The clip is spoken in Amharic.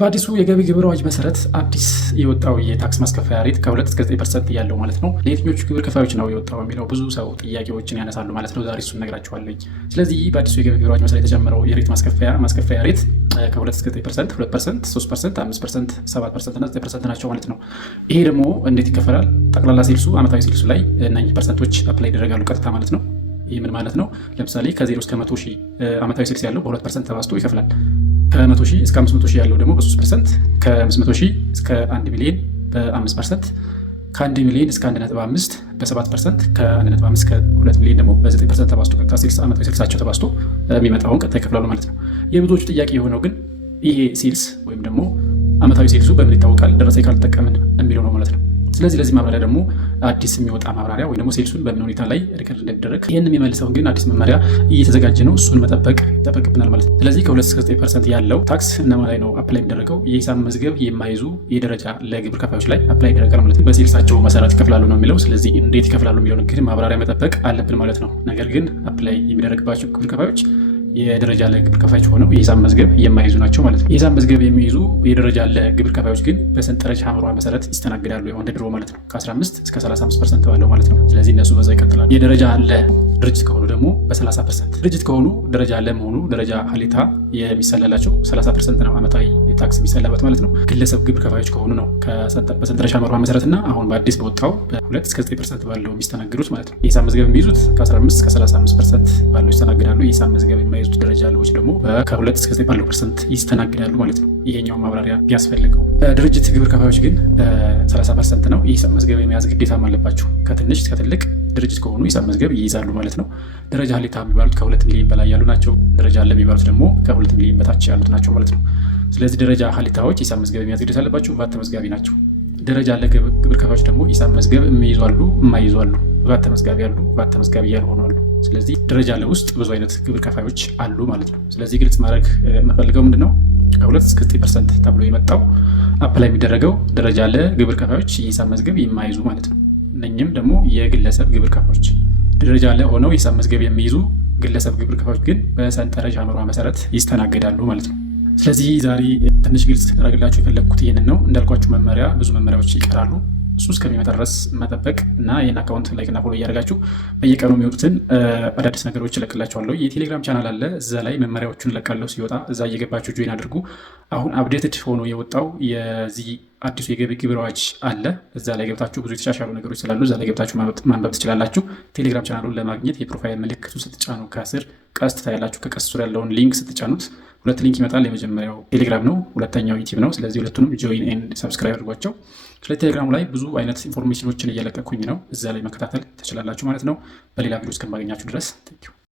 በአዲሱ የገቢ ግብር አዋጅ መሰረት አዲስ የወጣው የታክስ ማስከፈያ ሬት ከ2 እስከ 9% ያለው ማለት ነው። ለየትኞቹ ግብር ከፋዮች ነው የወጣው የሚለው ብዙ ሰው ጥያቄዎችን ያነሳሉ ማለት ነው። ዛሬ እሱን እነግራችኋለሁ። ስለዚህ በአዲሱ የገቢ ግብር አዋጅ መሰረት የተጨመረው የሬት ማስከፈያ ሬት ከ2 እስከ 9%፣ 2%፣ 3%፣ 5%፣ 7% እና 9% ናቸው ማለት ነው። ይሄ ደግሞ እንዴት ይከፈላል? ጠቅላላ ሴልሱ አመታዊ ሴልሱ ላይ እነኚህ ፐርሰንቶች አፕላይ ይደረጋሉ ቀጥታ ማለት ነው። ይህ ምን ማለት ነው? ለምሳሌ ከ0 እስከ 100 ሺህ አመታዊ ሴልስ ያለው በ2% ተባዝቶ ይከፍላል። ከ100 ሺህ እስከ 500 ሺህ ያለው ደግሞ በ3%፣ ከ500 ሺህ እስከ 1 ሚሊዮን በ5%፣ ከ1 ሚሊዮን እስከ 1.5 በ7%፣ ከ1.5 እስከ 2 ሚሊዮን ደግሞ በ9% ተባዝቶ ቀጥታ ሴልስ አመታዊ ሴልሳቸው ተባዝቶ የሚመጣውን ቀጥታ ይከፍላሉ ማለት ነው። የብዙዎቹ ጥያቄ የሆነው ግን ይሄ ሴልስ ወይም ደግሞ አመታዊ ሴልሱ በምን ይታወቃል ደረሰኝ ካልተጠቀምን የሚለው ነው ማለት ነው። ስለዚህ ለዚህ ማብራሪያ ደግሞ አዲስ የሚወጣ ማብራሪያ ወይ ደግሞ ሴልሱን በምን ሁኔታ ላይ ሪከርድ እንደሚደረግ ይህንን የሚመልሰውን ግን አዲስ መመሪያ እየተዘጋጀ ነው። እሱን መጠበቅ ይጠበቅብናል ማለት ነው። ስለዚህ ከ2 እስከ 9% ያለው ታክስ እነማ ላይ ነው አፕላይ የሚደረገው? የሂሳብ መዝገብ የማይዙ የደረጃ ለግብር ከፋዮች ላይ አፕላይ ይደረጋል ማለት ነው። በሴልሳቸው መሰረት ይከፍላሉ ነው የሚለው። ስለዚህ እንዴት ይከፍላሉ የሚለውን እንግዲህ ማብራሪያ መጠበቅ አለብን ማለት ነው። ነገር ግን አፕላይ የሚደረግባቸው ግብር ከፋዮች የደረጃ ለግብር ከፋዮች ሆነው የሂሳብ መዝገብ የማይዙ ናቸው ማለት ነው። የሂሳብ መዝገብ የሚይዙ የደረጃ ለግብር ከፋዮች ግን በሰንጠረዥ ሐምሯ መሰረት ይስተናግዳሉ እንደ ድሮ ማለት ነው። ከ15 እስከ 35% ባለው ማለት ነው። ስለዚህ እነሱ በዛ ይቀጥላሉ። የደረጃ ለ ድርጅት ከሆኑ ደግሞ በ30%። ድርጅት ከሆኑ ደረጃ ለ መሆኑ ደረጃ ሀሌታ የሚሰላላቸው 30% ነው አመታዊ ታክስ የሚሰላበት ማለት ነው። ግለሰብ ግብር ከፋዮች ከሆኑ ነው በሰንጠረዥ ሐምሯ መሰረትና አሁን በአዲስ በወጣው በ2 እስከ 9% ባለው የሚስተናግዱት ማለት ነው። የሂሳብ መዝገብ የሚይዙት ከ15 እስከ 35% ባለው ይስተናግዳሉ። የሂሳብ መዝገብ የማይዙት ደረጃ ለዎች ደግሞ ከ2 እስከ 9 ባለው ፐርሰንት ይስተናግዳሉ ማለት ነው። ይሄኛው ማብራሪያ ቢያስፈልገው። ድርጅት ግብር ከፋዮች ግን በ30% ነው የሂሳብ መዝገብ የመያዝ ግዴታም አለባቸው። ከትንሽ እስከ ትልቅ ድርጅት ከሆኑ የሂሳብ መዝገብ ይይዛሉ ማለት ነው። ደረጃ ሀሌታ የሚባሉት ከ2 ሚሊዮን በላይ ያሉ ናቸው። ደረጃ ለ የሚባሉት ደግሞ ከ2 ሚሊዮን በታች ያሉት ናቸው ማለት ነው። ስለዚህ ደረጃ ሀሌታዎች የሂሳብ መዝገብ የመያዝ ግዴታ አለባቸው። ቫት ተመዝጋቢ ናቸው። ደረጃ ለ ግብር ከፋዮች ደግሞ ሂሳብ መዝገብ የሚይዙ አሉ፣ የማይይዙ አሉ። ቫት ተመዝጋቢ አሉ፣ ቫት ተመዝጋቢ ያልሆኑ አሉ። ስለዚህ ደረጃ ለ ውስጥ ብዙ አይነት ግብር ከፋዮች አሉ ማለት ነው። ስለዚህ ግልጽ ማድረግ የምፈልገው ምንድነው ከ2 እስከ 9% ተብሎ የመጣው አፕላይ የሚደረገው ደረጃ ለ ግብር ከፋዮች የሂሳብ መዝገብ የማይዙ ማለት ነው። እነኝም ደግሞ የግለሰብ ግብር ከፋዮች ደረጃ ለ ሆነው የሂሳብ መዝገብ የሚይዙ ግለሰብ ግብር ከፋዮች ግን በሰንጠረዥ ሐምሯ መሰረት ይስተናገዳሉ ማለት ነው። ስለዚህ ዛሬ ትንሽ ግልጽ ያደርግላችሁ የፈለግኩት ይህንን ነው። እንዳልኳችሁ መመሪያ ብዙ መመሪያዎች ይቀራሉ። እሱ እስከሚመጣ ድረስ መጠበቅ እና ይህን አካውንት ላይክና ፎሎ እያደረጋችሁ በየቀኑ የሚወጡትን አዳዲስ ነገሮች እለቅላችኋለሁ። የቴሌግራም ቻናል አለ፣ እዛ ላይ መመሪያዎቹን እለቃለሁ ሲወጣ፣ እዛ እየገባችሁ ጆይን አድርጉ። አሁን አፕዴትድ ሆኖ የወጣው የዚህ አዲሱ የገቢ ግብር አዋጅ አለ። እዛ ላይ ገብታችሁ ብዙ የተሻሻሉ ነገሮች ስላሉ እዛ ላይ ገብታችሁ ማንበብ ትችላላችሁ። ቴሌግራም ቻናሉን ለማግኘት የፕሮፋይል ምልክቱ ስትጫኑ ከስር ቀስት ታያላችሁ። ከቀስት ዙሪያ ያለውን ሊንክ ስትጫኑት 2 ሊንክ ይመጣል። የመጀመሪያው ቴሌግራም ነው፣ ሁለተኛው ዩቲዩብ ነው። ስለዚህ ሁለቱንም ጆይን ኤንድ ሰብስክራይብ አድርጓቸው። ስለ ቴሌግራሙ ላይ ብዙ አይነት ኢንፎርሜሽኖችን እየለቀኩኝ ነው። እዛ ላይ መከታተል ትችላላችሁ ማለት ነው። በሌላ ቪዲዮ እስከማገኛችሁ ድረስ